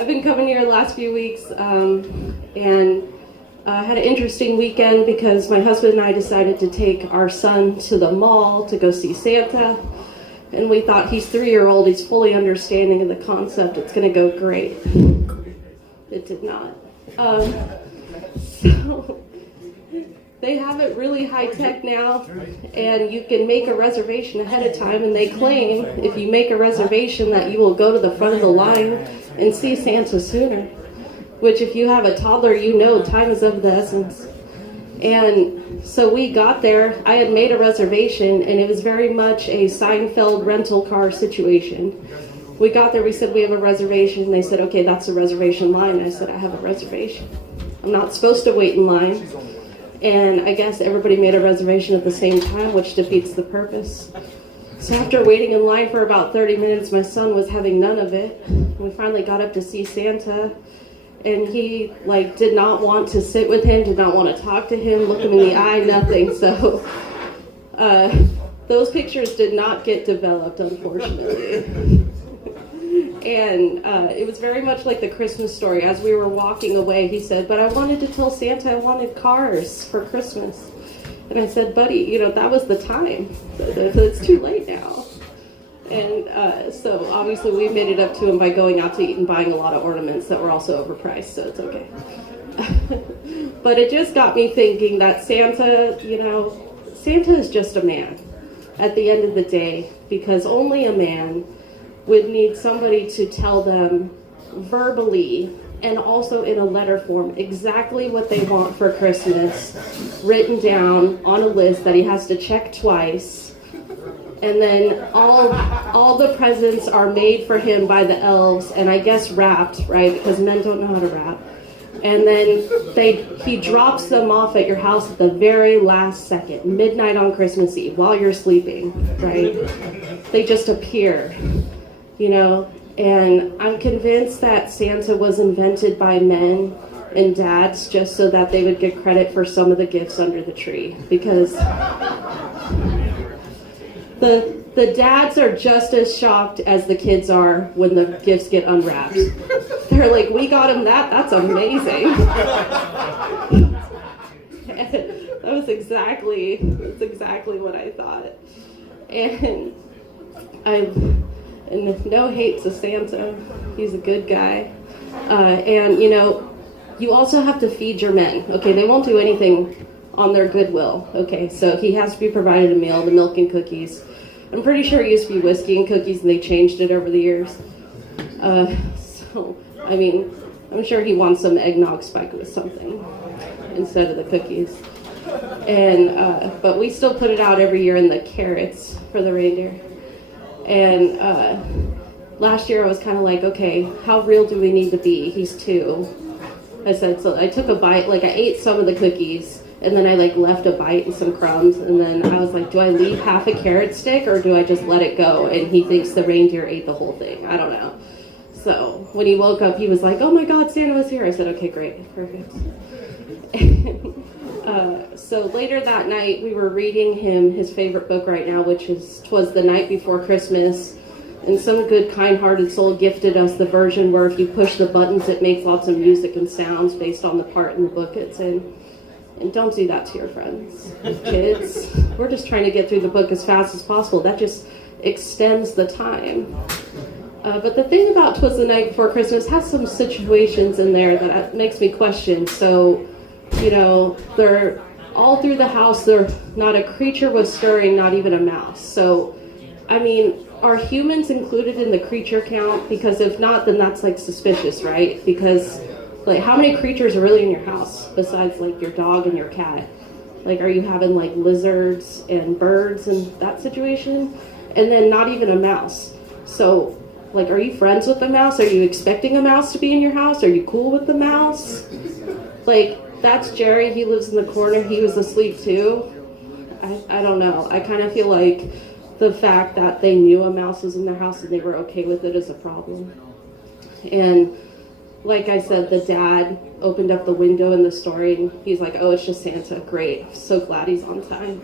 I've been coming here the last few weeks, and had an interesting weekend because my husband and I decided to take our son to the mall to go see Santa. And we thought, he's 3-year-old, he's fully understanding of the concept, it's going to go great. It did not. So they have it really high tech now, and you can make a reservation ahead of time, and they claim if you make a reservation that you will go to the front of the line and see Santa sooner. Which, if you have a toddler, you know time is of the essence. And so we got there. I had made a reservation, and it was very much a Seinfeld rental car situation. We got there, we said we have a reservation, and they said, okay, that's the reservation line. I said, I have a reservation. I'm not supposed to wait in line. And I guess everybody made a reservation at the same time, which defeats the purpose. So after waiting in line for about 30 minutes, my son was having none of it. We finally got up to see Santa. And he did not want to sit with him, did not want to talk to him, look him in the eye, nothing. So those pictures did not get developed, unfortunately. And it was very much like the Christmas story. As we were walking away, he said, but I wanted to tell Santa I wanted cars for Christmas. And I said, buddy, that was the time. It's too late now. And so obviously we made it up to him by going out to eat and buying a lot of ornaments that were also overpriced, so it's okay. But it just got me thinking that Santa, Santa is just a man at the end of the day, because only a man would need somebody to tell them verbally and also in a letter form exactly what they want for Christmas, written down on a list that he has to check twice. And then all the presents are made for him by the elves, and I guess wrapped, right? Because men don't know how to wrap. And then he drops them off at your house at the very last second, midnight on Christmas Eve, while you're sleeping, right? They just appear, And I'm convinced that Santa was invented by men and dads just so that they would get credit for some of the gifts under the tree. Because the dads are just as shocked as the kids are when the gifts get unwrapped. They're like, we got him that? That's amazing. That's exactly what I thought. And no hate to Santa. He's a good guy. And, you also have to feed your men. Okay, they won't do anything on their goodwill. Okay, so he has to be provided a meal, the milk and cookies. I'm pretty sure it used to be whiskey and cookies, and they changed it over the years. I'm sure he wants some eggnog spiked with something instead of the cookies. And but we still put it out every year in the carrots for the reindeer. And last year I was kind of like, okay, how real do we need to be? He's 2. I said, so I took a bite, I ate some of the cookies, and then I left a bite and some crumbs, and then I was like, do I leave half a carrot stick or do I just let it go? And he thinks the reindeer ate the whole thing. I don't know. So when he woke up, he was like, oh my God, Santa was here. I said, okay, great, perfect. So later that night, we were reading him his favorite book right now, which is 'Twas the Night Before Christmas. And some good, kind-hearted soul gifted us the version where if you push the buttons, it makes lots of music and sounds based on the part in the book it's in. And don't do that to your friends, kids. We're just trying to get through the book as fast as possible. That just extends the time. But the thing about 'Twas the Night Before Christmas has some situations in there that makes me question. So, they're all through the house. Not a creature was stirring, not even a mouse. So, are humans included in the creature count? Because if not, then that's suspicious, right? Because how many creatures are really in your house besides your dog and your cat? Are you having lizards and birds and that situation? And then not even a mouse. So are you friends with the mouse? Are you expecting a mouse to be in your house? Are you cool with the mouse? That's Jerry. He lives in the corner. He was asleep too. I don't know. I kind of feel like the fact that they knew a mouse was in their house and they were okay with it is a problem. And like I said, the dad opened up the window in the story and he's like, oh, it's just Santa. Great. So glad he's on time.